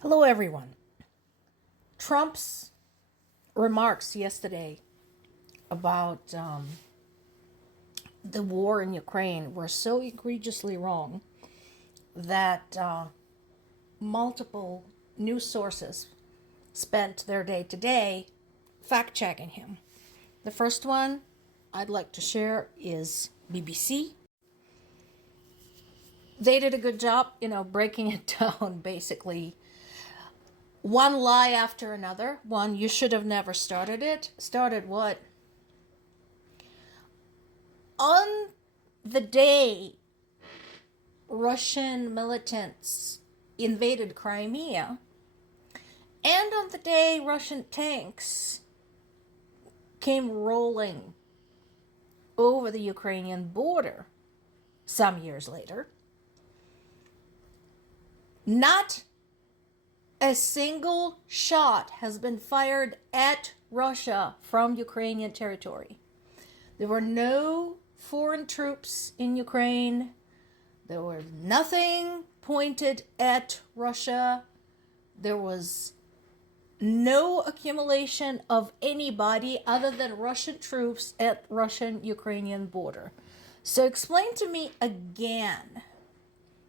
Hello, everyone. Trump's remarks yesterday about the war in Ukraine were so egregiously wrong that multiple news sources spent their day today fact checking him. The first one I'd like to share is BBC. They did a good job, breaking it down basically one lie after another. One, you should have never started it. Started what? On the day Russian militants invaded Crimea, and on the day Russian tanks came rolling over the Ukrainian border some years later, not a single shot has been fired at Russia from Ukrainian territory. There were no foreign troops in Ukraine. There was nothing pointed at Russia. There was no accumulation of anybody other than Russian troops at Russian-Ukrainian border. So explain to me again,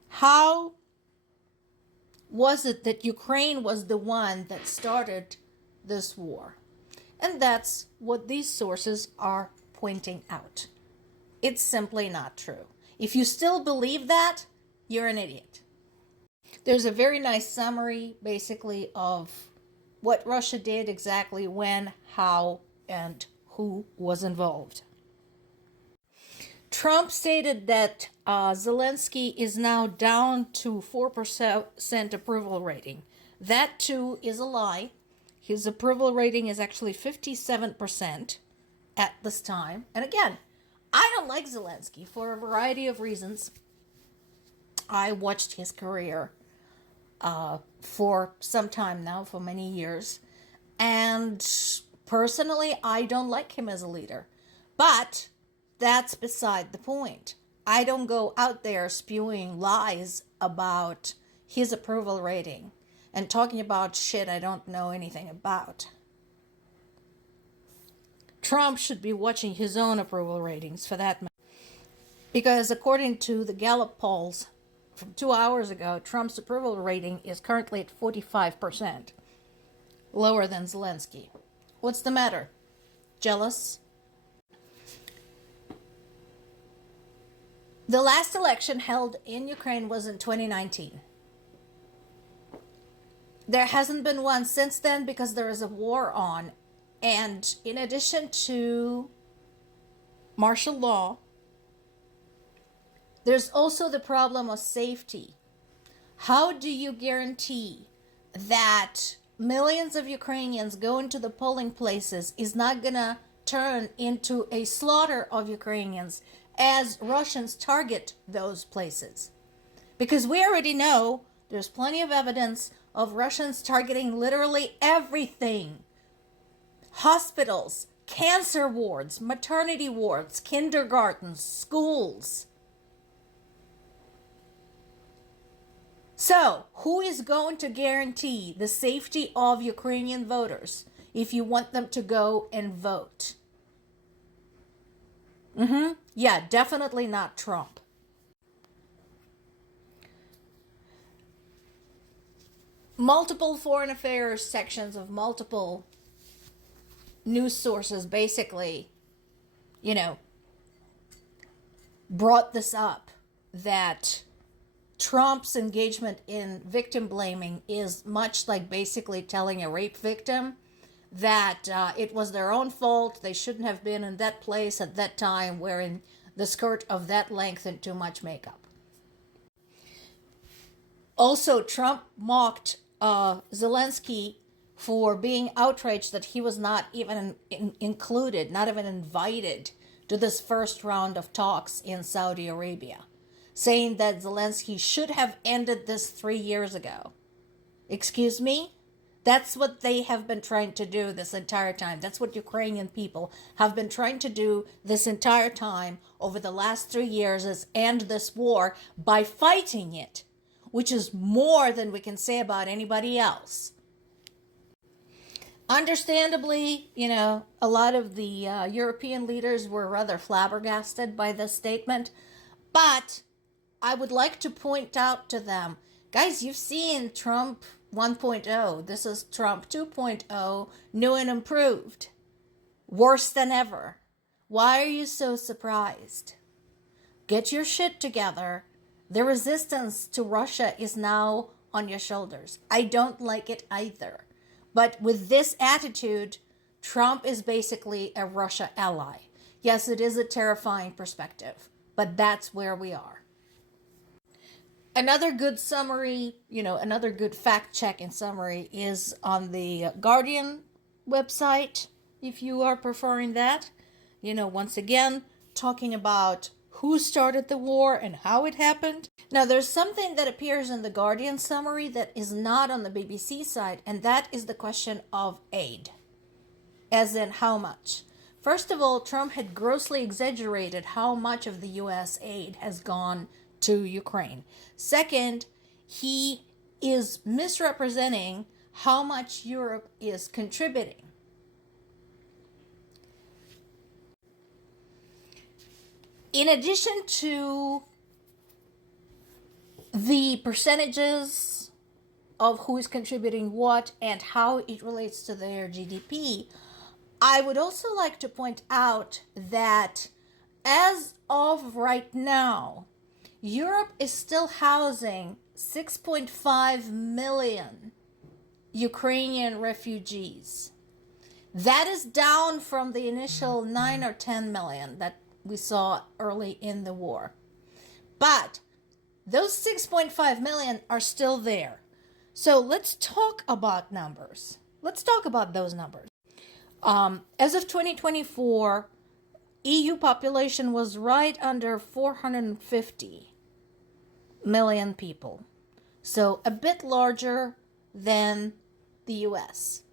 how was it that Ukraine was the one that started this war? And that's what these sources are pointing out. It's simply not true. If you still believe that, you're an idiot. There's a very nice summary, basically, of what Russia did exactly, when, how, and who was involved. Trump stated that Zelensky is now down to 4% approval rating. That too is a lie. His approval rating is actually 57% at this time. And again, I don't like Zelensky for a variety of reasons. I watched his career for some time now, for many years. And personally, I don't like him as a leader. But that's beside the point. I don't go out there spewing lies about his approval rating and talking about shit I don't know anything about. Trump should be watching his own approval ratings for that matter. Because according to the Gallup polls from 2 hours ago, Trump's approval rating is currently at 45%, lower than Zelensky. What's the matter? Jealous? The last election held in Ukraine was in 2019. There hasn't been one since then because there is a war on. And in addition to martial law, there's also the problem of safety. How do you guarantee that millions of Ukrainians going to the polling places is not going to turn into a slaughter of Ukrainians as Russians target those places? Because we already know there's plenty of evidence of Russians targeting literally everything. Hospitals, cancer wards, maternity wards, kindergartens, schools. So, who is going to guarantee the safety of Ukrainian voters if you want them to go and vote? Yeah, definitely not Trump. Multiple foreign affairs sections of multiple news sources basically, brought this up, that Trump's engagement in victim blaming is much like basically telling a rape victim that it was their own fault, they shouldn't have been in that place at that time wearing the skirt of that length and too much makeup. Also, Trump mocked Zelensky for being outraged that he was not even included, not even invited to this first round of talks in Saudi Arabia, saying that Zelensky should have ended this 3 years ago. Excuse me? That's what they have been trying to do this entire time. That's what Ukrainian people have been trying to do this entire time over the last 3 years, is end this war by fighting it. which is more than we can say about anybody else. Understandably, a lot of the European leaders were rather flabbergasted by this statement, but I would like to point out to them, guys, you've seen Trump 1.0. This is Trump 2.0, new and improved. Worse than ever. Why are you so surprised? Get your shit together. The resistance to Russia is now on your shoulders. I don't like it either. But with this attitude, Trump is basically a Russia ally. Yes, it is a terrifying perspective, but that's where we are. Another good summary, another good fact check and summary is on the Guardian website, if you are preferring that. Once again, talking about who started the war and how it happened. Now, there's something that appears in the Guardian summary that is not on the BBC side, and that is the question of aid. As in, how much? First of all, Trump had grossly exaggerated how much of the U.S. aid has gone to Ukraine. Second, he is misrepresenting how much Europe is contributing. In addition to the percentages of who is contributing what and how it relates to their GDP, I would also like to point out that as of right now, Europe is still housing 6.5 million Ukrainian refugees. That is down from the initial 9 or 10 million that we saw early in the war. But those 6.5 million are still there. So let's talk about numbers. Let's talk about those numbers. As of 2024, EU population was right under 450 million people. So a bit larger than the US.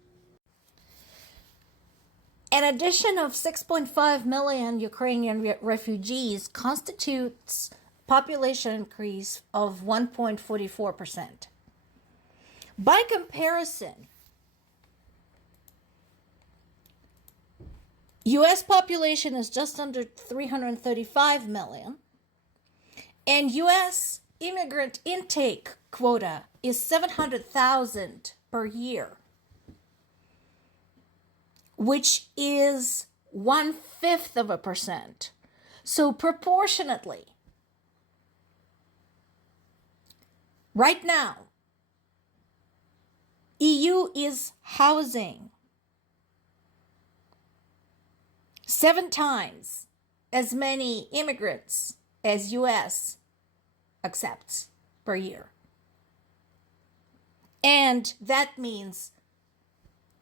An addition of 6.5 million Ukrainian refugees constitutes population increase of 1.44%. By comparison, US population is just under 335 million, and US immigrant intake quota is 700,000 per year, which is 0.1%. So proportionately, right now, EU is housing 7 times as many immigrants as US accepts per year. And that means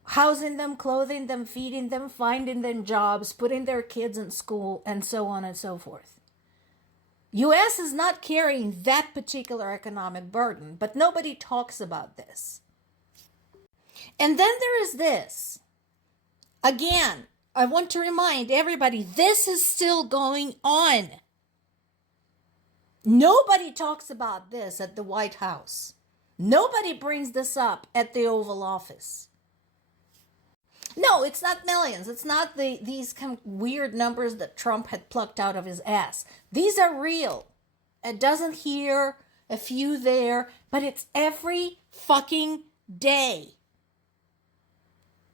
housing them, clothing them, feeding them, finding them jobs, putting their kids in school, and so on and so forth. U.S. is not carrying that particular economic burden, but nobody talks about this. And then there is this. Again, I want to remind everybody, this is still going on. Nobody talks about this at the White House. Nobody brings this up at the Oval Office. No, it's not millions. It's not these kind of weird numbers that Trump had plucked out of his ass. These are real. A dozen here, a few there, but it's every fucking day.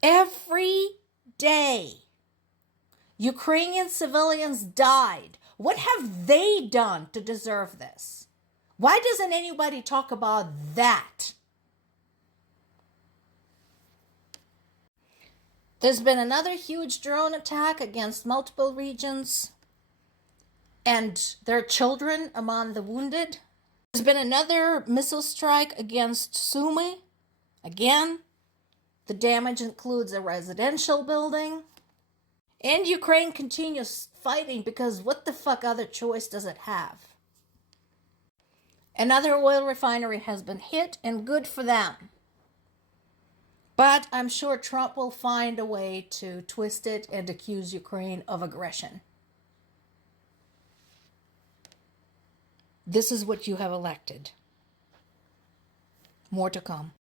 Every day. Ukrainian civilians died. What have they done to deserve this? Why doesn't anybody talk about that? There's been another huge drone attack against multiple regions, and there are children among the wounded. There's been another missile strike against Sumy. Again, the damage includes a residential building. And Ukraine continues fighting because what the fuck other choice does it have? Another oil refinery has been hit, and good for them. But I'm sure Trump will find a way to twist it and accuse Ukraine of aggression. This is what you have elected. More to come.